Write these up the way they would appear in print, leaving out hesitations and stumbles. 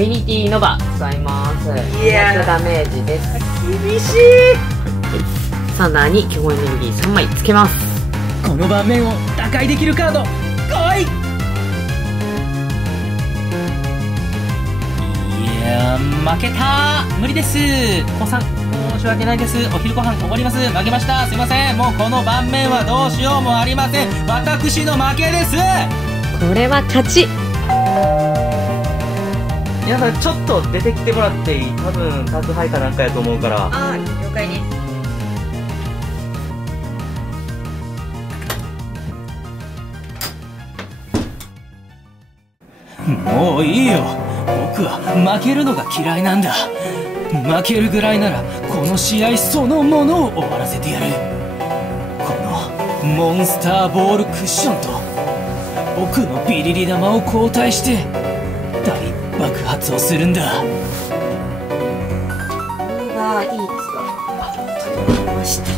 ビニティノバ使います。200ダメージです。厳しい。サンダーに基本エネルギー3枚つけます。この盤面を打開できるカード来い。いや負けた。無理です。子さん申し訳ないです。お昼ご飯終わります。負けました。すいません。もうこの盤面はどうしようもありません。私の負けです。これは勝ち。皆さんちょっと出てきてもらっていい？多分宅配かなんかやと思うから。ああ、了解です。もういいよ。僕は負けるのが嫌いなんだ。負けるぐらいならこの試合そのものを終わらせてやる。このモンスターボールクッションと僕のビリリ玉を交代して大爆発をするんだ。これがいいですか。わかりました。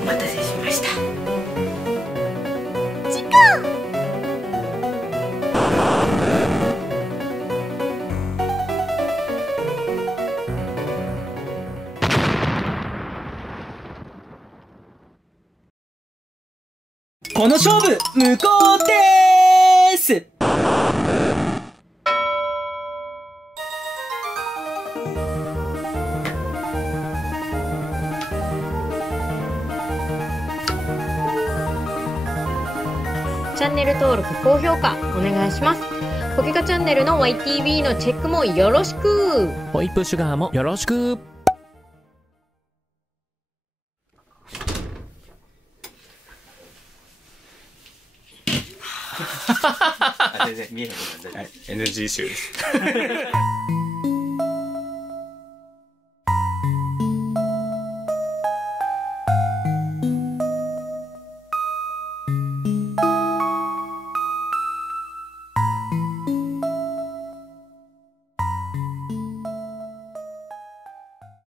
お待たせしました。時間。この勝負無効でーす。チャンネル登録、高評価お願いします。ポケカチャンネルの YTV のチェックもよろしく。ホイップシュガーもよろしく。全然見えへんもん。NG 集です。